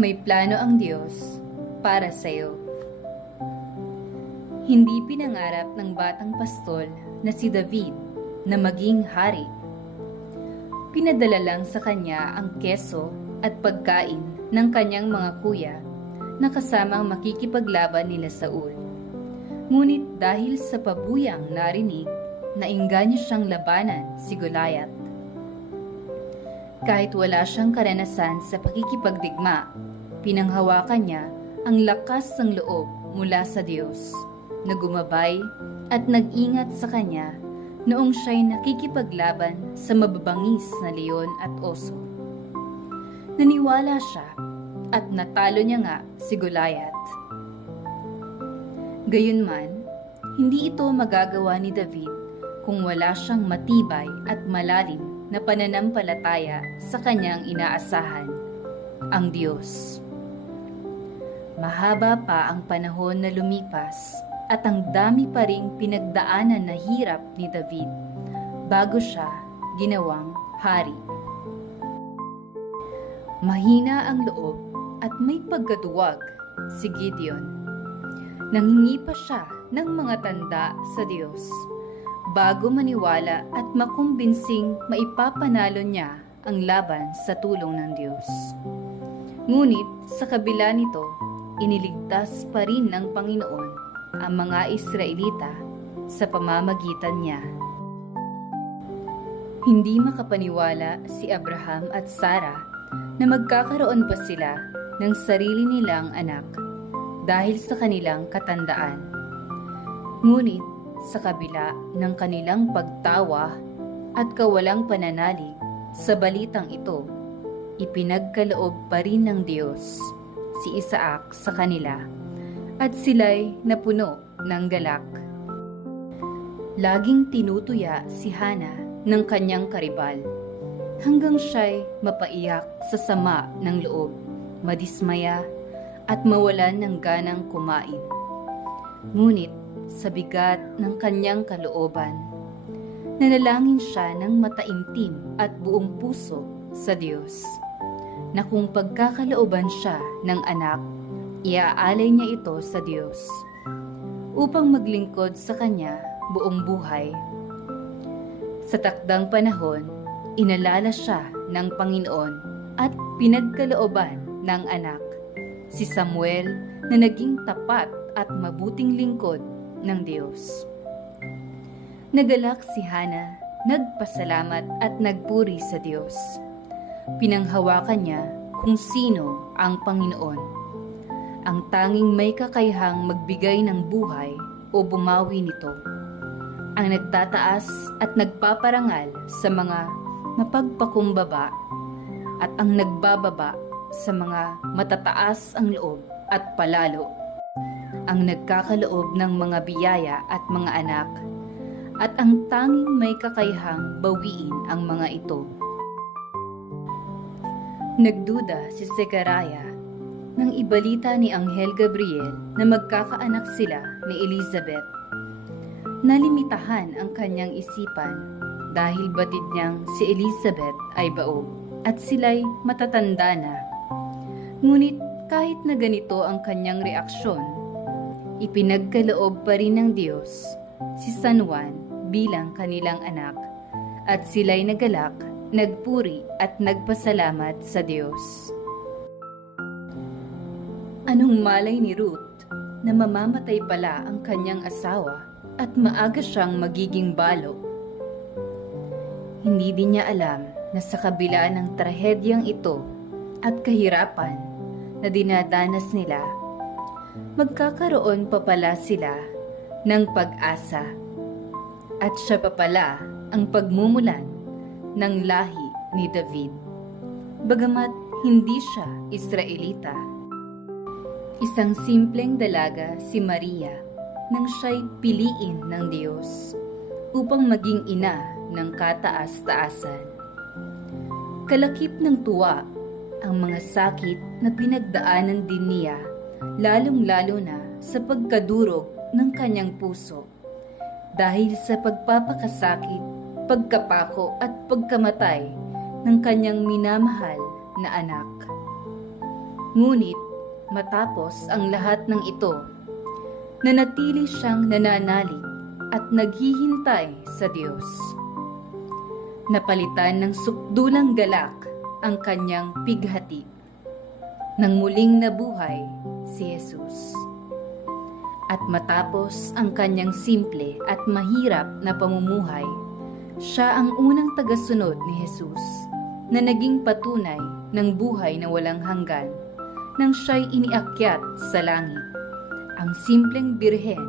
May plano ang Diyos para sa iyo. Hindi pinangarap ng batang pastol na si David na maging hari. Pinadala lang sa kanya ang keso at pagkain ng kanyang mga kuya na kasamang makikipaglaban nila Saul. Ngunit dahil sa pabuyang narinig, nainganyo siyang labanan si Goliath. Kahit wala siyang karanasan sa pakikipagdigma, pinanghawakan niya ang lakas ng loob mula sa Diyos na gumabay at nag-ingat sa kanya noong siya'y nakikipaglaban sa mababangis na leon at oso. Naniwala siya at natalo niya nga si Goliath. Gayunman, hindi ito magagawa ni David kung wala siyang matibay at malalim na pananampalataya sa kanyang inaasahan, ang Diyos. Mahaba pa ang panahon na lumipas at ang dami pa ring pinagdaanan na hirap ni David bago siya ginawang hari. Mahina ang loob at may pagkatuwag si Gideon. Nanghingi pa siya ng mga tanda sa Diyos bago maniwala at makumbinsing maipapanalo niya ang laban sa tulong ng Diyos. Ngunit sa kabila nito, iniligtas pa rin ng Panginoon ang mga Israelita sa pamamagitan niya. Hindi makapaniwala si Abraham at Sarah na magkakaroon pa sila ng sarili nilang anak dahil sa kanilang katandaan. Ngunit sa kabila ng kanilang pagtawa at kawalang pananalig sa balitang ito, ipinagkaloob pa rin ng Diyos si Isaac sa kanila at sila'y napuno ng galak. Laging tinutuya si Hana ng kanyang karibal hanggang siya'y mapaiyak sa sama ng loob, madismaya at mawalan ng ganang kumain. Ngunit sa bigat ng kanyang kalooban, nanalangin siya ng mataimtim at buong puso sa Diyos na kung pagkakalooban siya ng anak, iaalay niya ito sa Diyos upang maglingkod sa kanya buong buhay. Sa takdang panahon, inalala siya ng Panginoon at pinagkalooban ng anak, si Samuel na naging tapat at mabuting lingkod ng Diyos. Nagalak si Hana, nagpasalamat at nagpuri sa Diyos. Pinanghawakan niya kung sino ang Panginoon, ang tanging may kakayahang magbigay ng buhay o bumawi nito, ang nagtataas at nagpaparangal sa mga mapagpakumbaba at ang nagbababa sa mga matataas ang loob at palalo, ang nagkakaloob ng mga biyaya at mga anak, at ang tanging may kakayahang bawiin ang mga ito. Nagduda si Zechariah nang ibalita ni Anghel Gabriel na magkakaanak sila ni Elizabeth. Nalimitahan ang kanyang isipan dahil batid niyang si Elizabeth ay baog at sila'y matatanda na. Ngunit kahit na ganito ang kanyang reaksyon, ipinagkaloob pa rin ng Diyos si San Juan bilang kanilang anak at sila'y nagalak, nagpuri at nagpasalamat sa Diyos. Anong malay ni Ruth na mamamatay pala ang kanyang asawa at maaga siyang magiging balo? Hindi din niya alam na sa kabila ng trahedyang ito at kahirapan na dinadanas nila, magkakaroon pa pala sila ng pag-asa. At siya pa pala ang pagmumulan ng lahi ni David, bagamat hindi siya Israelita. Isang simpleng dalaga si Maria nang siya'y piliin ng Diyos upang maging ina ng kataas-taasan. Kalakip ng tuwa ang mga sakit na pinagdaanan din niya, lalong-lalo na sa pagkadurog ng kanyang puso dahil sa pagpapakasakit, pagkapako at pagkamatay ng kanyang minamahal na anak. Ngunit matapos ang lahat ng ito, nanatili siyang nananalig at naghihintay sa Diyos. Napalitan ng sukdulang galak ang kanyang pighati. Nang muling nabuhay si Jesus. At matapos ang kanyang simple at mahirap na pamumuhay, siya ang unang tagasunod ni Jesus na naging patunay ng buhay na walang hanggan nang siya'y iniakyat sa langit. Ang simpleng birhen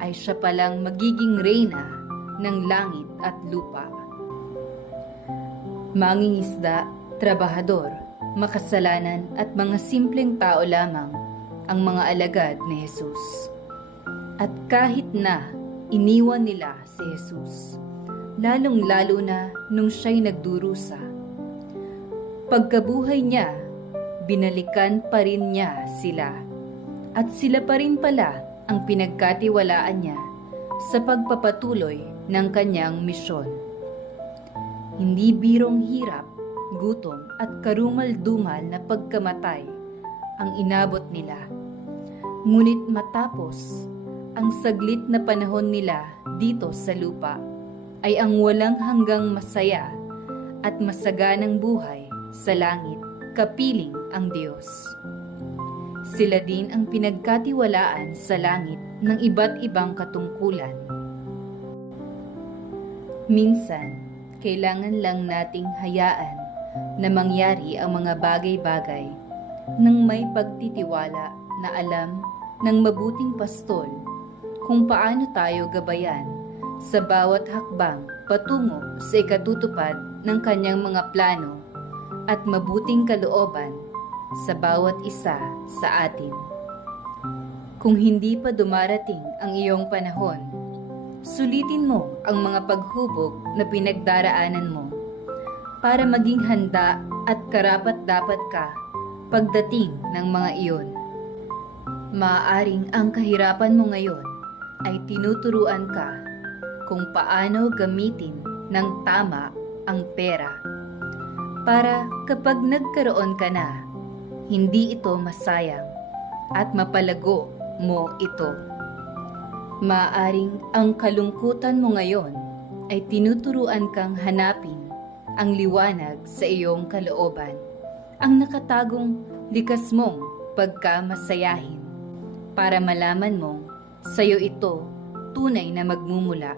ay siya palang magiging reyna ng langit at lupa. Mangingisda, trabahador, makasalanan at mga simpleng tao lamang ang mga alagad ni Jesus. At kahit na iniwan nila si Jesus, lalong-lalo na nung siya'y nagdurusa, pagkabuhay niya, binalikan pa rin niya sila. At sila pa rin pala ang pinagkatiwalaan niya sa pagpapatuloy ng kanyang misyon. Hindi birong hirap, gutom at karumal-dumal na pagkamatay ang inabot nila. Ngunit matapos ang saglit na panahon nila dito sa lupa ay ang walang hanggang masaya at masaganang buhay sa langit, kapiling ang Diyos. Sila din ang pinagkatiwalaan sa langit ng iba't ibang katungkulan. Minsan, kailangan lang nating hayaan na mangyari ang mga bagay-bagay nang may pagtitiwala na alam ng mabuting pastol kung paano tayo gabayan sa bawat hakbang patungo sa ikatutupad ng kanyang mga plano at mabuting kalooban sa bawat isa sa atin. Kung hindi pa dumarating ang iyong panahon, sulitin mo ang mga paghubog na pinagdaraanan mo para maging handa at karapat-dapat ka pagdating ng mga iyon. Maaaring ang kahirapan mo ngayon ay tinuturuan ka kung paano gamitin ng tama ang pera para kapag nagkaroon ka na, hindi ito masayang at mapalago mo ito. Maaaring ang kalungkutan mo ngayon ay tinuturuan kang hanapin ang liwanag sa iyong kalooban, ang nakatagong likas mong pagkamasayahin para malaman mong sa'yo ito tunay na magmumula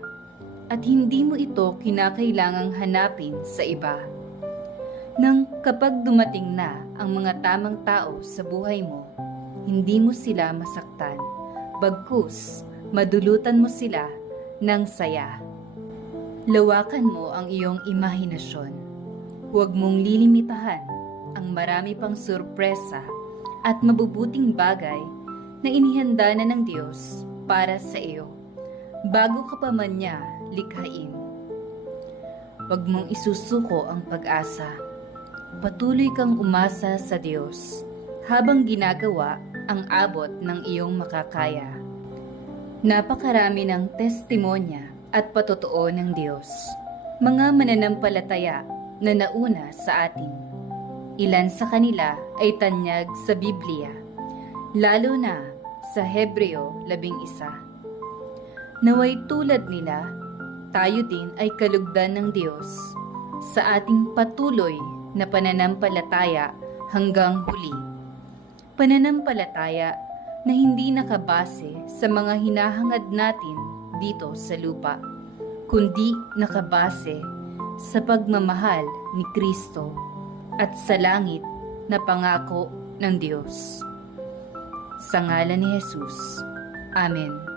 at hindi mo ito kinakailangang hanapin sa iba. Nang kapag dumating na ang mga tamang tao sa buhay mo, hindi mo sila masaktan, bagkus madulutan mo sila ng saya. Lawakan mo ang iyong imahinasyon. Huwag mong lilimitahan ang marami pang sorpresa at mabubuting bagay na inihanda na ng Diyos para sa iyo, bago ka pa man niya likhain. Huwag mong isusuko ang pag-asa. Patuloy kang umasa sa Diyos habang ginagawa ang abot ng iyong makakaya. Napakarami ng testimonya at patotoo ng Diyos, mga mananampalataya na nauna sa atin. Ilan sa kanila ay tanyag sa Biblia, lalo na sa Hebreo 11. Naway tulad nila, tayo din ay kalugdan ng Diyos sa ating patuloy na pananampalataya hanggang huli. Pananampalataya na hindi nakabase sa mga hinahangad natin dito sa lupa, kundi nakabase sa pagmamahal ni Kristo at sa langit na pangako ng Diyos. Sa ngalan ni Jesus. Amen.